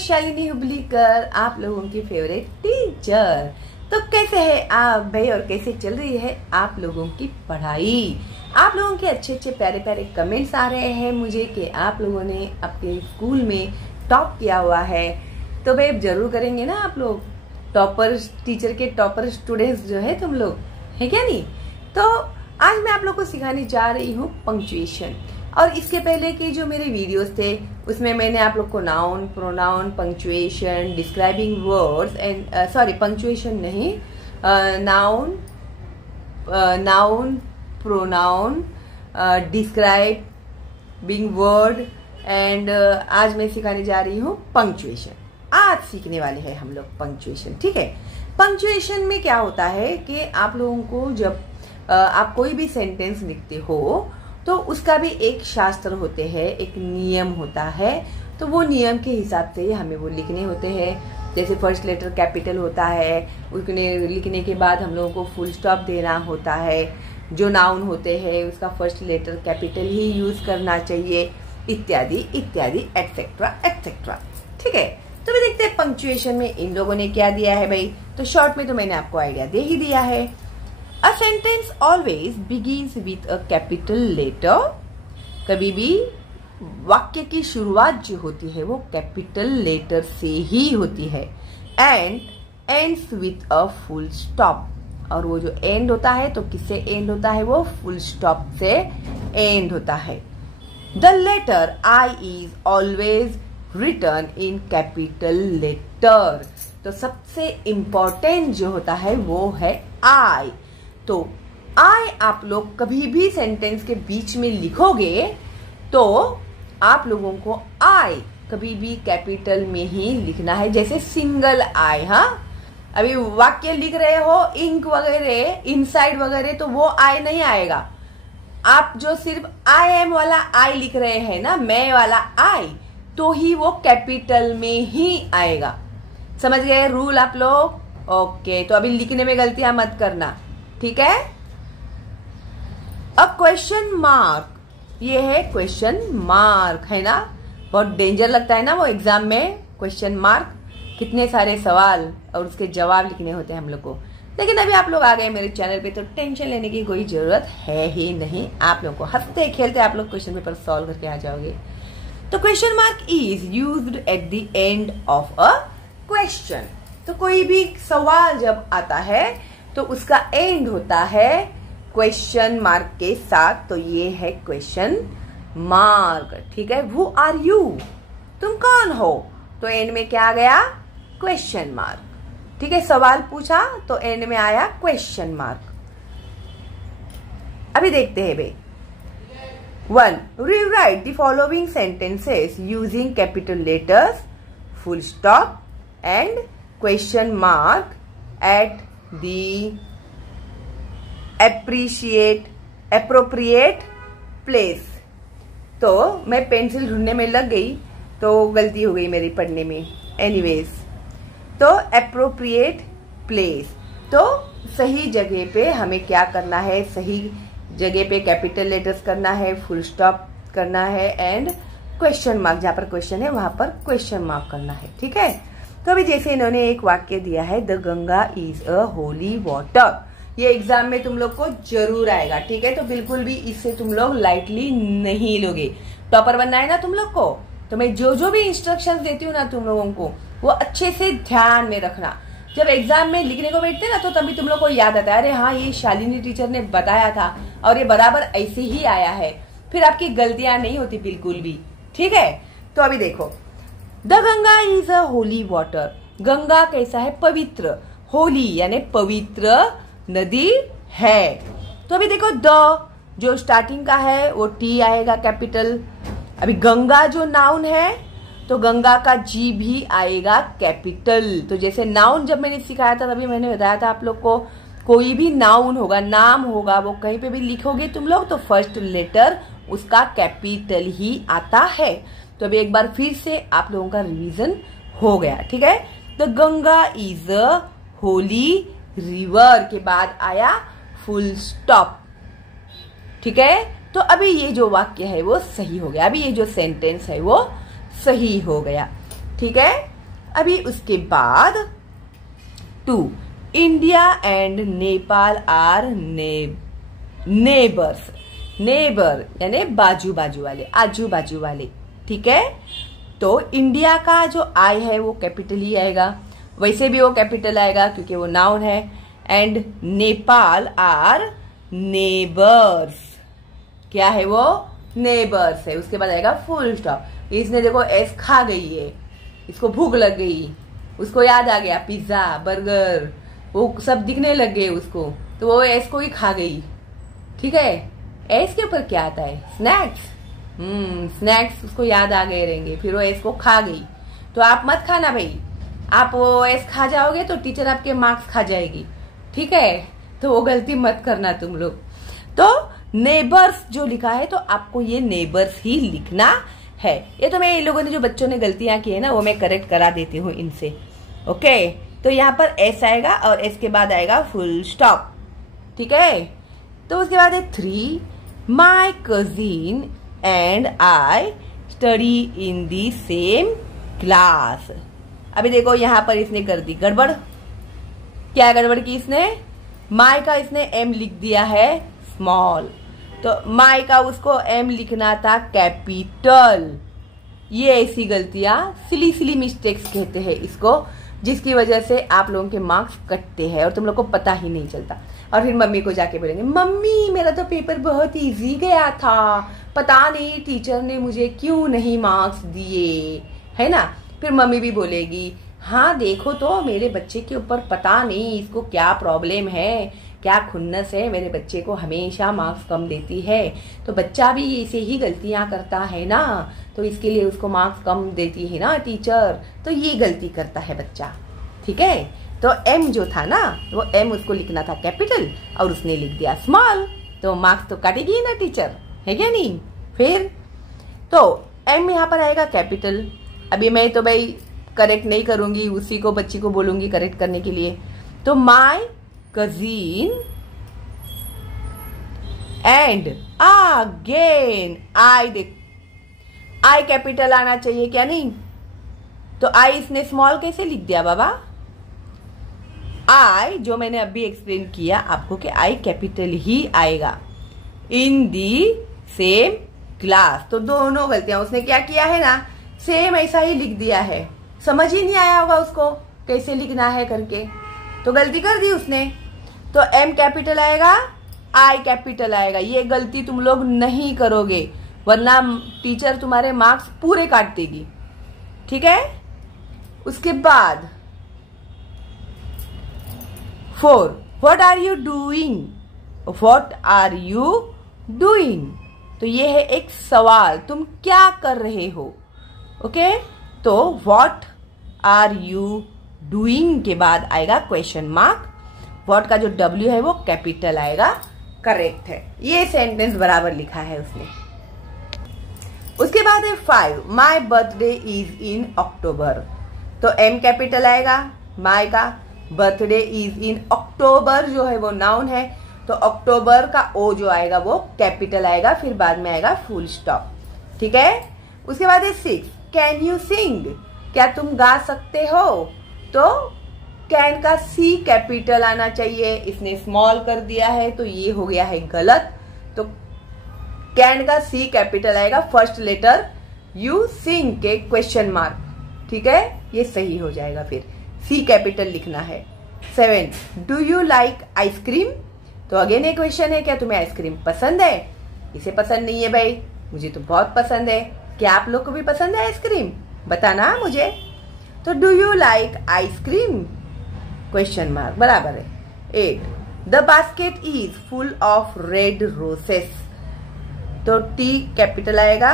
शालिनी हुबलीकर, आप लोगों की फेवरेट टीचर। तो कैसे है आप भाई और कैसे चल रही है आप लोगों की पढ़ाई? आप लोगों के अच्छे अच्छे प्यारे प्यारे कमेंट्स आ रहे हैं मुझे कि आप लोगों ने अपने स्कूल में टॉप किया हुआ है। तो भाई जरूर करेंगे ना आप लोग, टॉपर टीचर के टॉपर स्टूडेंट्स जो है तुम लोग, है क्या नहीं? तो आज मैं आप लोग को सिखाने जा रही हूँ पंक्चुएशन। और इसके पहले की जो मेरे वीडियोस थे उसमें मैंने आप लोग को noun, pronoun, punctuation, describing words and punctuation नहीं, noun, pronoun, describing word and आज मैं सिखाने जा रही हूँ पंक्चुएशन। आज सीखने वाले हैं हम लोग पंक्चुएशन, ठीक है? पंक्चुएशन में क्या होता है कि आप लोगों को जब आप कोई भी सेंटेंस लिखते हो तो उसका भी एक शास्त्र होते हैं, एक नियम होता है। तो वो नियम के हिसाब से हमें वो लिखने होते हैं। जैसे फर्स्ट लेटर कैपिटल होता है, उसने लिखने के बाद हम लोगों को फुल स्टॉप देना होता है। जो नाउन होते हैं उसका फर्स्ट लेटर कैपिटल ही यूज करना चाहिए, इत्यादि इत्यादि एटसेट्रा एटसेट्रा, ठीक है? तो भी देखते हैं पंक्चुएशन में इन लोगों ने क्या दिया है भाई। तो शॉर्ट में तो मैंने आपको आइडिया दे ही दिया है। A sentence always begins with a capital letter। कभी भी वाक्य की शुरुआत जो होती है वो कैपिटल लेटर से ही होती है। And ends with a full stop। और वो जो एंड होता है तो किससे एंड होता है? वो फुल स्टॉप से एंड होता है। The letter I is always written in capital letter। तो सबसे इम्पोर्टेंट जो होता है वो है I। तो आई आप लोग कभी भी सेंटेंस के बीच में लिखोगे तो आप लोगों को आई कभी भी कैपिटल में ही लिखना है, जैसे सिंगल आई। हाँ, अभी वाक्य लिख रहे हो इंक वगैरह, इनसाइड वगैरह, तो वो आई नहीं आएगा। आप जो सिर्फ आई एम वाला आई लिख रहे हैं ना, मैं वाला आई, तो ही वो कैपिटल में ही आएगा। समझ गए रूल आप लोग? ओके, तो अभी लिखने में गलतियां मत करना, ठीक है? अब क्वेश्चन मार्क, ये है क्वेश्चन मार्क, है ना? बहुत डेंजर लगता है ना वो एग्जाम में, क्वेश्चन मार्क। कितने सारे सवाल और उसके जवाब लिखने होते हैं हम लोग को। लेकिन अभी आप लोग आ गए मेरे चैनल पे तो टेंशन लेने की कोई जरूरत है ही नहीं। आप लोग को हंसते खेलते आप लोग क्वेश्चन पेपर सॉल्व करके आ जाओगे। तो question mark is used at the end of a question. तो कोई भी सवाल जब आता है तो उसका एंड होता है क्वेश्चन मार्क के साथ। तो ये है क्वेश्चन मार्क, ठीक है? हु आर यू, तुम कौन हो? तो एंड में क्या आ गया? क्वेश्चन मार्क, ठीक है? सवाल पूछा तो एंड में आया क्वेश्चन मार्क। अभी देखते हैं भाई। 1. Rewrite the following sentences using capital letters, full stop and question mark at the appropriate place। तो मैं पेंसिल ढूंढने में लग गई तो गलती हो गई मेरी पढ़ने में। एनीवेज, तो appropriate place, तो सही जगह पे हमें क्या करना है? सही जगह पे कैपिटल लेटर्स करना है, फुल स्टॉप करना है एंड क्वेश्चन मार्क, जहां पर क्वेश्चन है वहां पर क्वेश्चन मार्क करना है, ठीक है? तो अभी जैसे इन्होंने एक वाक्य दिया है, the Ganga is a holy water. ये एग्जाम में तुम लोग को जरूर आएगा, ठीक है? तो बिल्कुल भी इससे तुम लोग लाइटली नहीं लोगे। टॉपर बनना है ना तुम लोग को, तो मैं जो भी इंस्ट्रक्शंस देती हूँ ना तुम लोगों को, वो अच्छे से ध्यान में रखना। जब एग्जाम में लिखने को बैठते ना तो तभी तुम लोग को याद आता है, अरे हाँ ये शालिनी टीचर ने बताया था और ये बराबर ऐसे ही आया है। फिर आपकी गलतियां नहीं होती बिल्कुल भी, ठीक है? तो अभी देखो, the Ganga is a holy water. Ganga कैसा है? पवित्र। होली यानी पवित्र नदी है। तो अभी देखो, द जो स्टार्टिंग का है वो टी आएगा कैपिटल। अभी गंगा जो नाउन है तो गंगा का जी भी आएगा कैपिटल। तो जैसे नाउन जब मैंने सिखाया था तभी मैंने बताया था आप लोग को, कोई भी नाउन होगा, नाम होगा, वो कहीं पे भी लिखोगे तुम लोग तो फर्स्ट लेटर उसका कैपिटल ही आता है। तो अभी एक बार फिर से आप लोगों का रिवीजन हो गया, ठीक है? The Ganga is a Holi river के बाद आया फुल स्टॉप, ठीक है? तो अभी ये जो वाक्य है वो सही हो गया, अभी ये जो सेंटेंस है वो सही हो गया, ठीक है? अभी उसके बाद 2 India and Nepal are neighbours. Neighbour यानी बाजू बाजू वाले, आजू बाजू वाले, ठीक है। तो इंडिया का जो आई है वो कैपिटल ही आएगा, वैसे भी वो कैपिटल आएगा क्योंकि वो नाउन है। एंड नेपाल आर नेबर्स, क्या है वो, नेबर्स है। उसके बाद आएगा फुल स्टॉप। इसने देखो एस खा गई है, इसको भूख लग गई, उसको याद आ गया पिज्जा बर्गर वो सब दिखने लग गए उसको, तो वो एस को ही खा गई, ठीक है। एस के ऊपर क्या आता है, स्नैक्स। स्नैक्स उसको याद आ गए रहेंगे, फिर वो एस को खा गई। तो आप मत खाना भाई, आप वो एस खा जाओगे तो टीचर आपके मार्क्स खा जाएगी, ठीक है। तो वो गलती मत करना तुम लोग। तो नेबर्स जो लिखा है तो आपको ये नेबर्स ही लिखना है। ये तो मैं इन लोगों ने जो बच्चों ने गलतियां की है ना वो मैं करेक्ट करा देती हूँ इनसे, ओके। तो यहाँ पर एस आएगा और एस के बाद आएगा फुल स्टॉप, ठीक है। तो उसके बाद है 3 my cousin and I study in the same class. अभी देखो यहाँ पर इसने कर दी गड़बड़। क्या गड़बड़ की इसने, माई का इसने एम लिख दिया है स्मॉल, तो माई का उसको एम लिखना था कैपिटल। ये ऐसी गलतियां सिली सिली मिस्टेक्स कहते हैं इसको, जिसकी वजह से आप लोगों के मार्क्स कटते हैं और तुम लोग को पता ही नहीं चलता। और फिर मम्मी को जाके बोलेंगे मम्मी मेरा तो पेपर बहुत इजी गया था, पता नहीं टीचर ने मुझे क्यों नहीं मार्क्स दिए, है ना। फिर मम्मी भी बोलेगी हाँ देखो तो मेरे बच्चे के ऊपर पता नहीं इसको क्या प्रॉब्लम है, क्या खुन्नस है, मेरे बच्चे को हमेशा मार्क्स कम देती है। तो बच्चा भी ऐसे ही गलतियां करता है ना, तो इसके लिए उसको मार्क्स कम देती है ना टीचर, तो ये गलती करता है बच्चा, ठीक है। तो एम जो था ना वो एम उसको लिखना था कैपिटल और उसने लिख दिया स्मॉल, तो मार्क्स तो काटेगी ना टीचर, है क्या नहीं। फिर तो एम यहाँ पर आएगा कैपिटल। अभी मैं तो भाई करेक्ट नहीं करूंगी, उसी को बच्ची को बोलूंगी करेक्ट करने के लिए। तो my cousin and again I, देख आई कैपिटल आना चाहिए क्या नहीं, तो आई इसने स्मॉल कैसे लिख दिया बाबा। आई जो मैंने अभी एक्सप्लेन किया आपको कि आई कैपिटल ही आएगा। इन दी सेम क्लास, तो दोनों गलतियां उसने क्या किया है ना, सेम ऐसा ही लिख दिया है, समझ ही नहीं आया होगा उसको कैसे लिखना है करके, तो गलती कर दी उसने। तो एम कैपिटल आएगा, आई कैपिटल आएगा। ये गलती तुम लोग नहीं करोगे वरना टीचर तुम्हारे मार्क्स पूरे काट देगी, ठीक है। उसके बाद 4 what are you doing, what are you doing, तो ये है एक सवाल, तुम क्या कर रहे हो, ओके। तो व्हाट आर यू डूइंग के बाद आएगा क्वेश्चन मार्क, व्हाट का जो डब्ल्यू है वो कैपिटल आएगा, करेक्ट है। ये सेंटेंस बराबर लिखा है उसने। उसके बाद है 5 माई बर्थडे इज इन अक्टूबर, तो एम कैपिटल आएगा माई का, बर्थडे इज इन अक्टूबर जो है वो नाउन है, तो अक्टूबर का ओ जो आएगा वो कैपिटल आएगा, फिर बाद में आएगा फुल स्टॉप, ठीक है। उसके बाद है 6 कैन यू सिंग, क्या तुम गा सकते हो, तो कैन का सी कैपिटल आना चाहिए, इसने स्मॉल कर दिया है तो ये हो गया है गलत। तो कैन का सी कैपिटल आएगा, फर्स्ट लेटर यू सिंग के क्वेश्चन मार्क, ठीक है, ये सही हो जाएगा। फिर सी कैपिटल लिखना है। 7 डू यू लाइक आइसक्रीम, तो अगेन एक क्वेश्चन है, क्या तुम्हें आइसक्रीम पसंद है, इसे पसंद नहीं है भाई, मुझे तो बहुत पसंद है, क्या आप लोग को भी पसंद है आइसक्रीम, बताना मुझे। तो do you like ice cream question mark बराबर है। 8 the basket is full of red रोसेस, तो टी कैपिटल आएगा,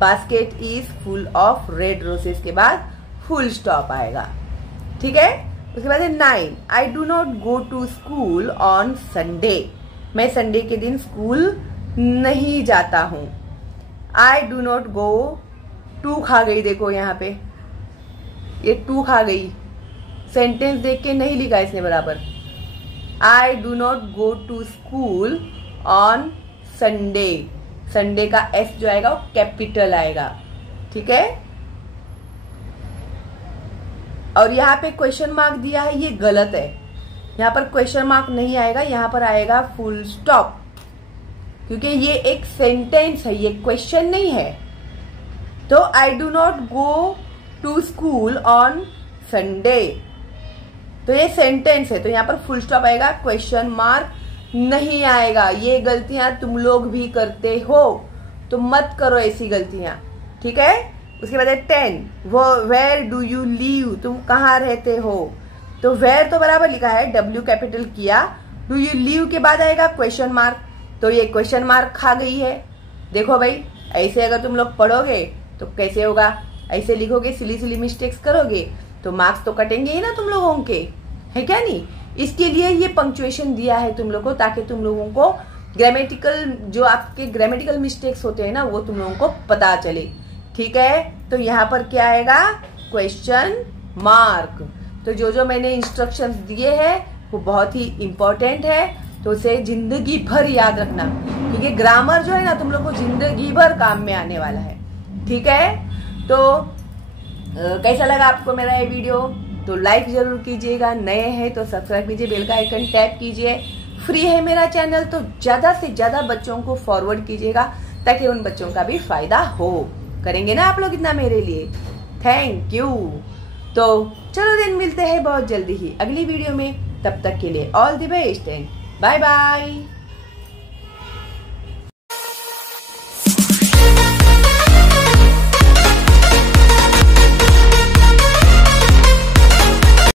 basket is full of red रोसेस के बाद फुल स्टॉप आएगा, ठीक है। उसके बाद 9 I do not go to school on Sunday, मैं संडे के दिन स्कूल नहीं जाता हूं। I do not go, to खा गई, देखो यहाँ पे ये टू खा गई, सेंटेंस देख के नहीं लिखा इसने बराबर। I do not go to school on Sunday, Sunday का एस जो आएगा वो कैपिटल आएगा, ठीक है। और यहाँ पे क्वेश्चन मार्क दिया है, ये गलत है। यहाँ पर क्वेश्चन मार्क नहीं आएगा, यहाँ पर आएगा फुल स्टॉप, क्योंकि ये एक सेंटेंस है, ये क्वेश्चन नहीं है। तो I do not go to school on Sunday, तो ये सेंटेंस है, तो यहाँ पर फुल स्टॉप आएगा, क्वेश्चन मार्क नहीं आएगा। ये गलतियां तुम लोग भी करते हो, तो मत करो ऐसी गलतियां, ठीक है। उसके बाद 10, वो वेयर डू यू लीव, तुम कहाँ रहते हो, तो वेयर तो बराबर लिखा है, W कैपिटल किया, डू यू लीव के बाद आएगा क्वेश्चन मार्क, तो ये क्वेश्चन मार्क खा गई है। देखो भाई, ऐसे अगर तुम लोग पढ़ोगे तो कैसे होगा, ऐसे लिखोगे, सिली सिली मिस्टेक्स करोगे तो मार्क्स तो कटेंगे ही ना तुम लोगों के, है क्या नहीं। इसके लिए ये पंक्चुएशन दिया है तुम लोगों को, ताकि तुम लोगों को ग्रामेटिकल, जो आपके ग्रामेटिकल मिस्टेक्स होते हैं ना, वो तुम लोगों को पता चले, ठीक है। तो यहाँ पर क्या आएगा, क्वेश्चन मार्क। तो जो मैंने इंस्ट्रक्शंस दिए हैं वो बहुत ही इंपॉर्टेंट है, तो उसे जिंदगी भर याद रखना, क्योंकि ग्रामर जो है ना तुम लोग को जिंदगी भर काम में आने वाला है, ठीक है। तो कैसा लगा आपको मेरा ये वीडियो, तो लाइक जरूर कीजिएगा, नए हैं तो सब्सक्राइब कीजिए, बेल का आइकन टैप कीजिए, फ्री है मेरा चैनल, तो ज्यादा से ज्यादा बच्चों को फॉरवर्ड कीजिएगा, ताकि उन बच्चों का भी फायदा हो। करेंगे ना आप लोग इतना मेरे लिए, थैंक यू। तो चलो दिन मिलते हैं बहुत जल्दी ही अगली वीडियो में, तब तक के लिए all the best and bye bye.